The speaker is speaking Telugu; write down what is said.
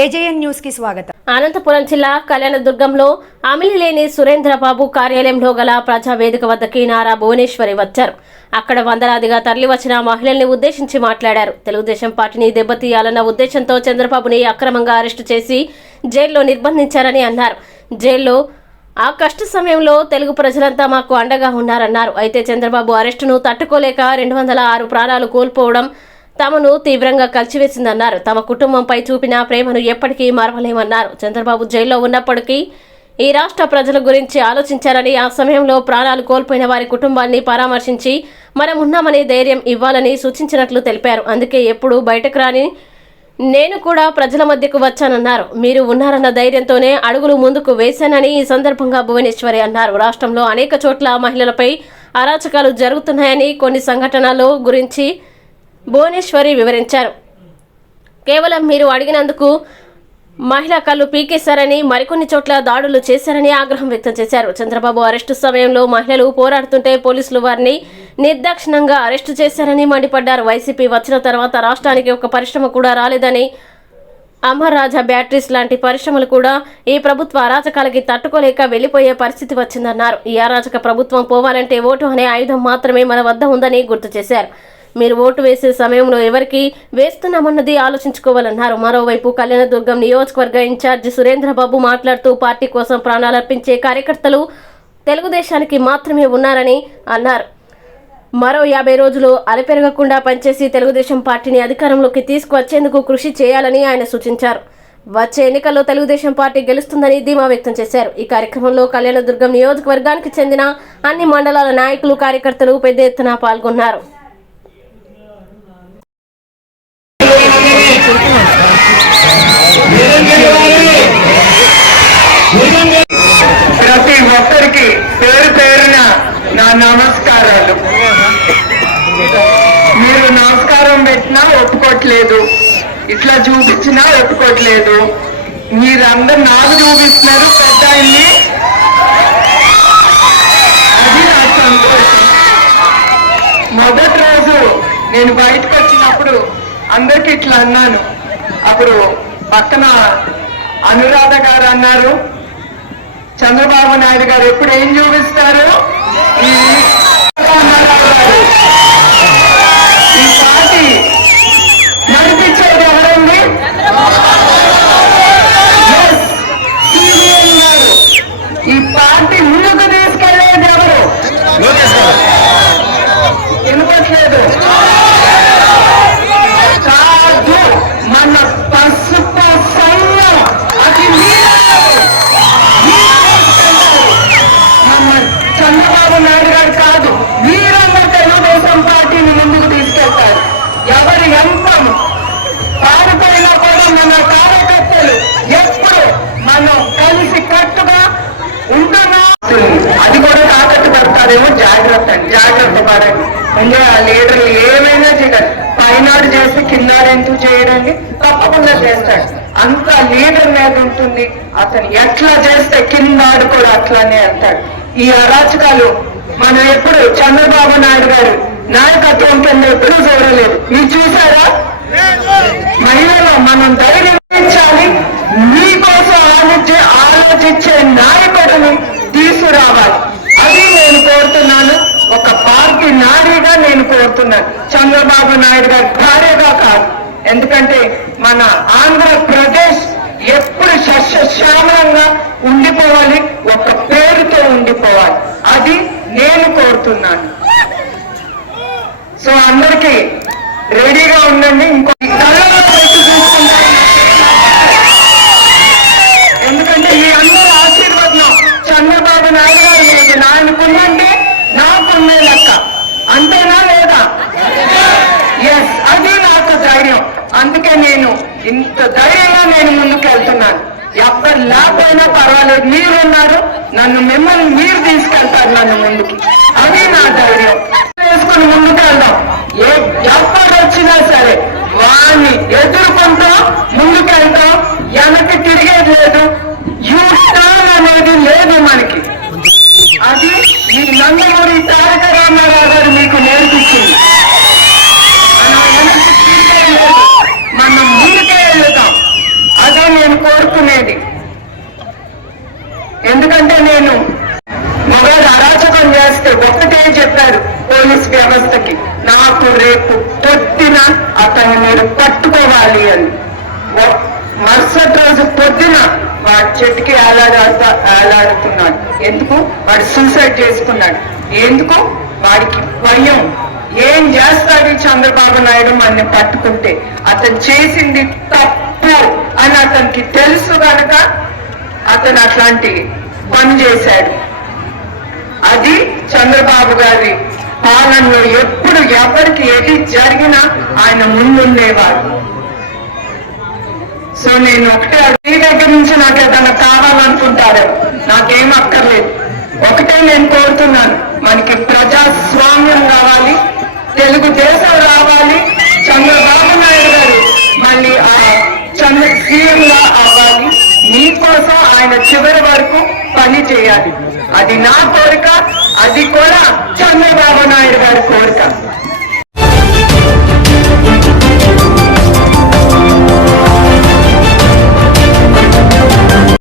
ఏజేఎన్ న్యూస్కి స్వాగతం. అనంతపురం జిల్లా కళ్యాణదుర్గంలో అమిలిలేని సురేంద్రబాబు కార్యాలయంలో గల ప్రజా వేదిక వద్దకి నారా భువనేశ్వరి వచ్చారు. అక్కడ వందలాదిగా తరలివచ్చిన మహిళల్ని ఉద్దేశించి మాట్లాడారు. తెలుగుదేశం పార్టీని దెబ్బతీయాలన్న ఉద్దేశంతో చంద్రబాబుని అక్రమంగా అరెస్టు చేసి జైల్లో నిర్బంధించారని అన్నారు. జైల్లో ఆ కష్ట సమయంలో తెలుగు ప్రజలంతా మాకు అండగా ఉన్నారన్నారు. అయితే చంద్రబాబు అరెస్టును తట్టుకోలేక రెండు వందల ఆరు ప్రాణాలు కోల్పోవడం తమను తీవ్రంగా కలిచివేసిందన్నారు. తమ కుటుంబంపై చూపిన ప్రేమను ఎప్పటికీ మరవలేమన్నారు. చంద్రబాబు జైల్లో ఉన్నప్పటికీ ఈ రాష్ట్ర ప్రజల గురించి ఆలోచించారని ఆ సమయంలో ప్రాణాలు కోల్పోయిన వారి కుటుంబాన్ని పరామర్శించి మనం ఉన్నామనే ధైర్యం ఇవ్వాలని సూచించినట్లు తెలిపారు. అందుకే ఎప్పుడూ బయటకు రాని నేను కూడా ప్రజల మధ్యకు వచ్చానన్నారు. మీరు ఉన్నారన్న ధైర్యంతోనే అడుగులు ముందుకు వేశానని ఈ సందర్భంగా భువనేశ్వరి అన్నారు. రాష్ట్రంలో అనేక చోట్ల మహిళలపై అరాచకాలు జరుగుతున్నాయని కొన్ని సంఘటనలు గురించి భువనేశ్వరి వివరించారు. కేవలం మీరు అడిగినందుకు మహిళా కళ్ళు పీకేశారని మరికొన్ని చోట్ల దాడులు చేశారని ఆగ్రహం వ్యక్తం చేశారు. చంద్రబాబు అరెస్టు సమయంలో మహిళలు పోరాడుతుంటే పోలీసులు వారిని నిర్దాక్షిణంగా అరెస్టు చేశారని మండిపడ్డారు. వైసీపీ వచ్చిన తర్వాత రాష్ట్రానికి ఒక పరిశ్రమ కూడా రాలేదని అమర్ రాజా బ్యాటరీస్ లాంటి పరిశ్రమలు కూడా ఈ ప్రభుత్వ అరాచకాలకి తట్టుకోలేక వెళ్ళిపోయే పరిస్థితి వచ్చిందన్నారు. ఈ అరాచక ప్రభుత్వం పోవాలంటే ఓటు అనే ఆయుధం మాత్రమే మన వద్ద ఉందని గుర్తు చేశారు. మీరు ఓటు వేసే సమయంలో ఎవరికి వేస్తున్నామన్నది ఆలోచించుకోవాలన్నారు. మరోవైపు కళ్యాణదుర్గం నియోజకవర్గ ఇన్ఛార్జి సురేంద్రబాబు మాట్లాడుతూ పార్టీ కోసం ప్రాణాలర్పించే కార్యకర్తలు తెలుగుదేశానికి మాత్రమే ఉన్నారని అన్నారు. మరో యాభై రోజులు అలపెరగకుండా పనిచేసి తెలుగుదేశం పార్టీని అధికారంలోకి తీసుకువచ్చేందుకు కృషి చేయాలని ఆయన సూచించారు. వచ్చే ఎన్నికల్లో తెలుగుదేశం పార్టీ గెలుస్తుందని ధీమా వ్యక్తం చేశారు. ఈ కార్యక్రమంలో కళ్యాణదుర్గం నియోజకవర్గానికి చెందిన అన్ని మండలాల నాయకులు కార్యకర్తలు పెద్ద ఎత్తున పాల్గొన్నారు. ప్రతి ఒక్కరికి పేరు పేరున నా నమస్కారాలు. మీరు నమస్కారం పెట్టినా ఒప్పుకోవట్లేదు ఇట్లా చూపించినా ఒప్పుకోవట్లేదు మీరందరు నాకు చూపిస్తున్నారు పెద్ద ఆయన్ని. అది నా సంతోషం. మొదటి రోజు నేను బయటకు వచ్చినప్పుడు అందరికి ఇట్లా అన్నాను. అప్పుడు పక్కన అనురాధ గారు అన్నారు. చంద్రబాబు నాయుడు గారు ఎప్పుడు ఏం చూపిస్తారు? ఈ పార్టీ నడిపించేది ఎవరండి. ఈ పార్టీ ముందుకు తీసుకెళ్ళేది ఎవరు? వినపట్లేదు చంద్రబాబు నాయుడు గారు కాదు వీరందరూ తెలుగుదేశం పార్టీని ముందుకు తీసుకెళ్తారు. ఎవరు ఎంత పారిపోయినా కూడా మన కార్యకర్తలు ఎప్పుడు మనం కలిసి కట్టుగా ఉంటున్నాం. అది కూడా తాకట్టు పెడతారేమో జాగ్రత్త జాగ్రత్త పడండి. అంటే ఆ లీడర్లు ఏమైనా చేయడం పైనాడు చేసి కింద ఎందుకు చేయడండి? తప్పకుండా చేస్తాడు. అంత లీడర్ మీద ఉంటుంది. అతను ఎట్లా చేస్తే కిందాడు కూడా అట్లానే అంటాడు. ఈ అరాచకాలు మనం ఎప్పుడు చంద్రబాబు నాయుడు గారు నాయకత్వం కింద ఎప్పుడూ చూడలేదు. మీరు చూసారా మహిళలు మనం ధైర్యించాలి మీకోసం ఆలోచించే ఆలోచించే నాయకుడిని తీసుకురావాలి. అది నేను కోరుతున్నాను. ఒక పార్టీ నారీగా నేను కోరుతున్నాను. చంద్రబాబు నాయుడు గారి భార్యగా కాదు. ఎందుకంటే మన ఆంధ్రప్రదేశ్ ఎప్పుడు సస్యశ్యామలంగా ఉండిపోవాలి? ఒక పేరుతో ఉండిపోవాలి. అది నేను కోరుతున్నాను. సో అందరికి రెడీగా ఉండండి. ఇంకో కళ్ళలో పెట్టి చూసుకుంటాను ఎందుకంటే ఈ అందరి ఆశీర్వాదం చంద్రబాబు నాయుడు గారు మీకు నాయనకుందంటే నాకున్నే లెక్క అంతేనా లేదా ఎస్ అది నాకు ధైర్యం అందుకే నేను ఇంత ధైర్యంగా నేను ముందుకెళ్తున్నాను ఎవరు లేకపోయినా పర్వాలేదు మీరున్నారు నన్ను మిమ్మల్ని మీరు తీసుకెళ్తారు నన్ను ముందుకి. అది నా ధైర్యం. వేసుకుని ముందుకెళ్దాం ఏ ఎవరు వచ్చినా సరే వాణ్ణి ఎదుర్కొంటాం ముందుకెళ్తాం వెనక్కి తిరిగేది లేదు. యూ అనేది లేదు మనకి. అది ఈ నందమూరి తారక రామారావు గారు మీకు నేర్పించింది మనం వెనక్కి తిరిగేది లేదు. మనం ముందుకే వెళ్తాం అదే వ్యవస్థకి నాకు రేపు పొద్దున అతను మీరు పట్టుకోవాలి అని. మరుసటి రోజు పొద్దున వాడు చెట్టుకి ఏలాడాడుతా ఏలాడుతున్నాడు. ఎందుకు? వాడు సూసైడ్ చేసుకున్నాడు. ఎందుకు? వాడికి భయం. ఏం చేస్తాడు చంద్రబాబు నాయుడు మన పట్టుకుంటే? అతను చేసింది తప్పు అని అతనికి తెలుసు కనుక అతను అట్లాంటి పని చేశాడు. చంద్రబాబు గారి పాలనలో ఎప్పుడు ఎవరికి ఏది జరిగినా ఆయన ముందుండేవారు సో నేను ఒకటే మీ దగ్గర నుంచి నాకు ఏదైనా కావాలనుకుంటారు నాకేం అక్కర్లేదు. ఒకటే నేను కోరుతున్నాను మనకి ప్రజాస్వామ్యం కావాలి తెలుగుదేశం రావాలి. చంద్రబాబు నాయుడు గారు మళ్ళీ ఆ చంద్ర సీఎంగా అవ్వాలి. మీకోసం ఆయన చివరి వరకు పని చేయాలి. అది నా కోరిక అది కూడా చంద్రబాబు నాయుడు గారి కోరిక.